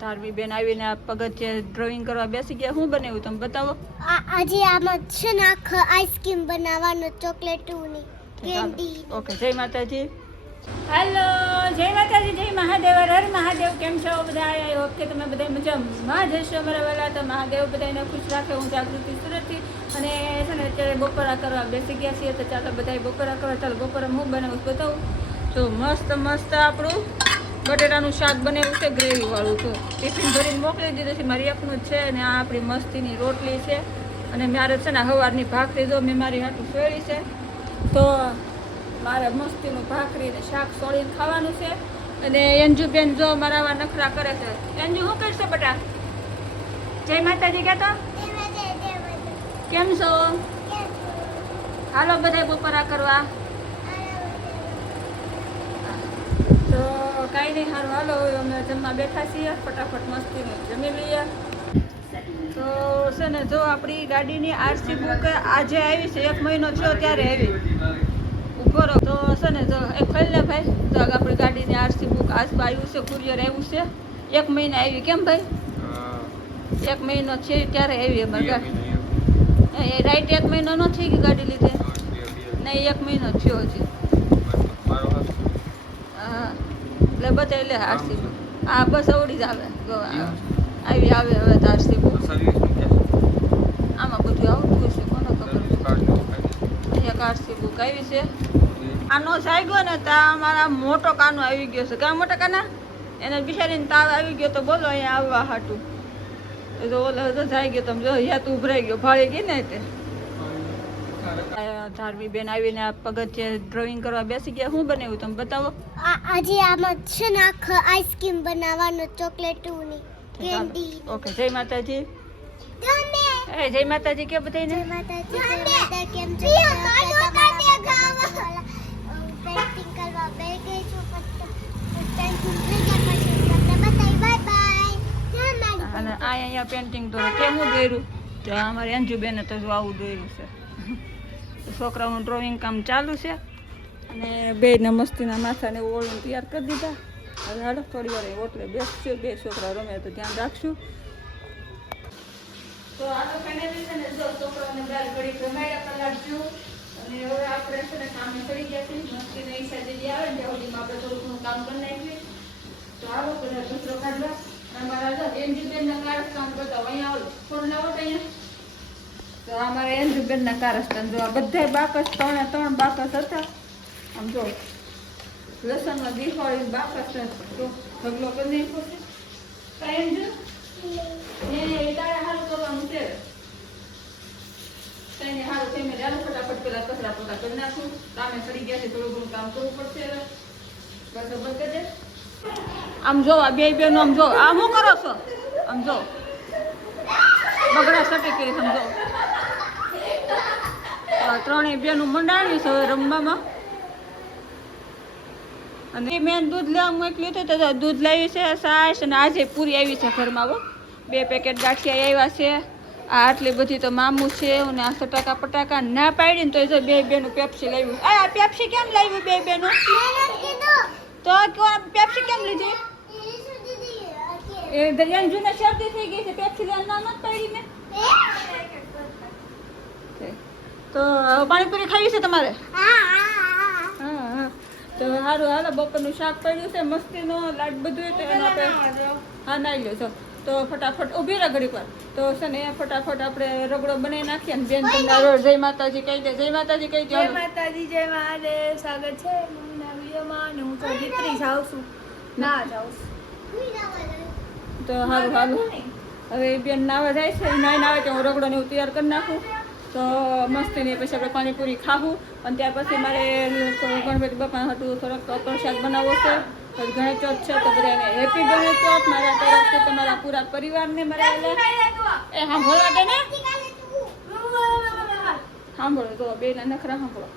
ધાર્મી બેન આવીને પગથિયે ડ્રોઈંગ કરવા બેસી ગયા. શું બનાવ્યું તમે બતાવો. આજે આમાં છે ને આખા આઈસ્ક્રીમ બનાવવાનો ચોકલેટની કેન્ડી. ઓકે, જય માતાજી. હેલો, જય માતાજી, જય મહાદેવ, હર મહાદેવ. કેમ છો બધા? આઈ હોપ કે તમે બધા મજામાં જશો. અમારા વાલા તો મહાદેવ બધાને ખુશ રાખે. હું જાગૃતિ સુરતથી અને છે ને અત્યારે બપોરા કરવા બેસી ગયા છીએ. તો ચાલો બધા બપોરા કરવા. ચાલો બપોરા હું બનાવું બતાવું. તો મસ્ત મસ્ત આપણું બટેટાનું શાક બનાવ્યું છે, ગ્રેવી વાળું. તો ટિફિન ભરીને મોકલી દીધું છે. મારી એકનું જ છે અને આ આપણી મસ્તીની રોટલી છે. અને મારે છે ને સવારની ભાખરી જો મેં મારી હાથું સોળી છે. તો મારે મસ્તીનું ભાખરી ને શાક સોળીને ખાવાનું છે. અને અંજુબેન જો મારા આવા નખરા કરે છે. અંજુ શું કરશો બેટા? જય માતાજી કહેતો કેમ છો? હાલો બધા બપોરા કરવા. તો કાંઈ નહીં, સારું હાલો અમે જમવા બેઠા છીએ. ફટાફટ મસ્તીને જમી લઈએ. તો છે ને જો આપણી ગાડીની આરસી બુક આજે આવી છે. 1 મહિનો થયો ત્યારે આવી. ઉભો રહો. તો છે ને જો એક ખોલી ભાઈ. તો આપણી ગાડીની આરસી બુક આજ આવ્યું છે, કુરિયર આવ્યું છે. 1 મહિના આવી. કેમ ભાઈ? 1 મહિનો છે ત્યારે આવી અમારી ગાડી. રાઈટ 1 મહિનો ન થઈ ગઈ ગાડી લીધે? નહીં, 1 મહિનો થયો હજી. હા, એટલે બધા લે આરસી બુક. હા બસ અવડી જ આવે. જો આવી આવે હવે તો આરસી બુક. આમાં બધું આવતું હશે, કોને ખબર. એક આરસી બુક આવી છે. આનો જાગ્યો ને તો અમારા મોટો કાનો આવી ગયો છે. કાં મોટા કાના? એને બિચારીને તાવ આવી ગયો તો બોલો અહીંયા આવવા હાટું. તો ઓલો તો જાય ગયો. તમે જો યાદ ઉભરાઈ ગયો, ભાળી ગઈ ને તે. ધાર્મી બેન આવીને પગથિયે ડ્રોઈંગ કરવા બેસી ગયા. શું બનાવ્યું તમે બતાવો. આજે આમાં છે ને આખા આઈસ્ક્રીમ બનાવવાનો ચોકલેટની કેન્ડી. ઓકે, જય માતાજી. જય માતાજી કે બધાને. જય માતાજી. જય માતા. કેમ છો? પેન્ટિંગ કરવા બે ગઈ છું. પેન્ટિંગ થઈ ગયા પછી તમને બતાવી. Bye bye. અને અહીંયા પેન્ટિંગ તો કેમ હું દોર્યું? તો અમારી અંજુબેને તો આવું દોર્યું છે. છોકરાઓનું ડ્રોઈંગ કામ ચાલુ છે. અને બેને મસ્તીના માથાને ઓળીને તૈયાર કરી દીધા. હવે હાલો થોડી વાર ઓટલે બેસશું. 2 છોકરા રમે તો ધ્યાન રાખશું. તો આ ફેમિલી છે ને જો છોકરાઓને બાર ઘડી રમાડ્યા કલાકશું. અને હવે આપણે છે ને કામે ચડી ગયા છીએ. મસ્તીને ઈચ્છા જેવી આવે ને હોડીમાં આપણે થોડું ઘણું કામ કરી નાખીએ. તો આવો બધા કચરો કાઢવા. અમારા જો એન્જુબેનના કારસ્તાન બધા અહીંયા આવો ફોન લાવો તો અહીંયા. તો અમારે એન્જુબેનના કારસ્તાન જો આ બધા બાકસ 3 બાકસ હતા. આમ જો લસણમાં દીખવાળી બાકસ તો ઢગલો કરી નાખ્યો છે. કાંઈ એન્જુ એ તારે સારું કરવાનું છે. તેને સારું છે. મેં ચાલો ફટાફટ પેલા કચરા પોતા કરી નાખું. કામે ચડી ગયા છે, થોડું ઘણું કામ કરવું પડશે. બસ બંધ કરી દે. આમ જો આ બે બેનો આમ જો આ શું કરો છો? આમ જો બગડા સટી કરી સમજો. 3 બેનું મંડાણી છે હવે રમવામાં. અને મેં દૂધ લેવા મોકલ્યું હતું તો દૂધ લાવી છે, છાશ અને આજે પૂરી આવી છે ઘરમાં. 2 પેકેટ ગાંઠિયા આવ્યા છે. આ આટલી બધી તો મામું છે. અને આ સટાકા પટાકા ના પાડીને તો જો 2 બેનું પેપ્સી લાવ્યું. આ પેપ્સી કેમ લાવ્યું 2 બેનું? તો પેપ્સી કેમ લીધી? એ દરિયાન જૂને શરદી થઈ ગઈ છે. પેપ્સી લેવા ના પાડી મેં. તો પાણીપુરી ખાવી છે તમારે? હા. તો સારું હાલો બપોરનું શાક પડ્યું છે મસ્તીનું લાડ બધું. તો એનો આપણે હા નાઈ લો છો. તો ફટાફટ ઊભી રહે ઘડીક વાર. તો છે ને ફટાફટ આપણે રગડો બનાવી નાખીએ. ને બેન તમને રોજ જય માતાજી કહી દે. જય માતાજી કહી દે. જય માતાજી, જય મહાદેવ. સ્વાગત છે નવા વિડીયોમાં. હું તો દીકરી જાઉં છું ના જાઉં છું. તો સારું હવે બેન નાવા જાય છે. નાઈને આવે કે હું રગડો ને એવું તૈયાર કરી નાખું. તો મસ્તીની પછી આપણે પાણીપુરી ખાવું. અને ત્યાર પછી મારે ગણપતિ બાપા હતું થોડોક પ્રસાદ બનાવવો છે. પછી ગણેશ ચોથ છે તો બધાને હેપી ગણેશ ચોથ મારા તરફથી તમારા પૂરા પરિવારને મારા એ સાંભળવા દે ને. સાંભળો તો બેના નખરા સાંભળો.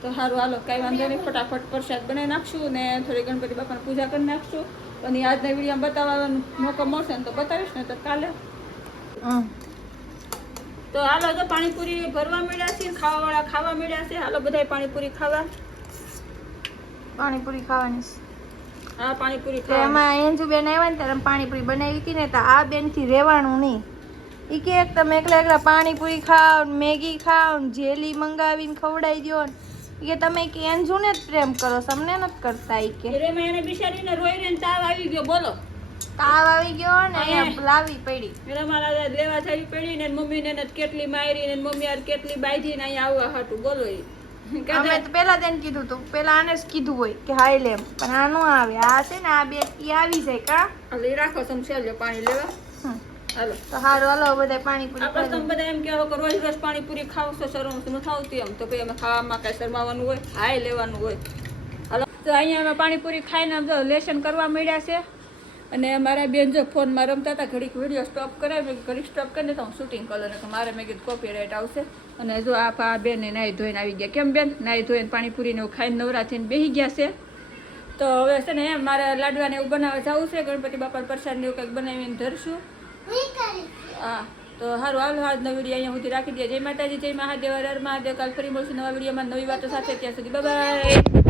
તો સારું હાલો કાંઈ વાંધો નહીં. ફટાફટ પ્રસાદ બનાવી નાખશું ને થોડી ગણપતિ બાપાની પૂજા કરી નાખશું. અને આજના વિડીયોમાં બતાવવાનો મોકો મળશે ને તો બતાવીશ ને તો કાલે. તો હાલો તો પાણીપુરી ભરવા મળ્યા છે. ખાવાવાળા ખાવા મળ્યા છે. હાલો બધા પાણીપુરી ખાવા. પાણીપુરી ખાવાની છે. હા પાણીપુરી તો એમાં અંજુબેન આવ્યા ને ત્યારે પાણીપુરી બનાવી હતી ને તો આ બેનથી રહેવાનું નહીં. ઈ કે તમે એકલા એકલા પાણીપુરી ખાઓ ને મેગી ખાઓ ને જેલી મંગાવીને ખવડાવી દો ને ઈ કે તમે કે અંજુને જ પ્રેમ કરો છો, અમને નથી કરતા. ઈ કે એમાં એને બિચારીને રોઈ રહીને તાવ આવી ગયો બોલો. તાવ આવી ગયો ને અહીંયા લાવી પડી. એને મારા લેવા થવી પડી ને મમ્મીને એને કેટલી મારી ને મમ્મી યાર કેટલી બાજી ને અહીંયા આવવા હાટું બોલો. અમે તો પેલા તેને કીધું તું, પેલા આને જ કીધું હોય કે હાઈ લેમ, પણ આ નો આવે. આ છે ને આ બે ઈ આવી જાય કા. એટલે રાખો સમસેલજો પાણી લેવા. હાલો તો હારું હાલો બધા પાણીપુરી આપણે તમે બધા એમ કહેવો કે રોજ રોજ પાણીપુરી ખાવ છો શરમ ન થાવતી એમ તો પછી અમે ખાવામાં કાંઈ શરમાવાનું હોય, હાય લેવાનું હોય. હાલો તો અહીંયા અમે પાણીપુરી ખાઈને આમ જો લેસન કરવા મળ્યા છે. અને મારા બેન જો ફોનમાં રમતા હતા, ઘડીક વિડીયો સ્ટોપ કરાવી, ઘડીક સ્ટોપ કરીને તો હું શૂટિંગ કરું કે મારે મેં કીધું કોપીરાઇટ આવશે. અને જો આ બેનને નાહી ધોઈને આવી ગયા. કેમ બેન? નાહી ધોઈને પાણીપુરીને એવું ખાઈને નવરા થઈને બેસી ગયા છે. તો હવે છે ને એમ મારે લાડવાને એવું બનાવવા જવું છે, ગણપતિ બાપા પ્રસાદને એવું કંઈક બનાવીને ધરશું. હા તો સારું હાલો આજનો વિડીયો અહીંયા સુધી રાખી દઈએ. જય માતાજી, જય મહાદેવ, હર હર મહાદેવ. કાલ ફરી મળશું નવા વિડીયોમાં નવી વાતો સાથે. ત્યાં સુધી બાય બાય.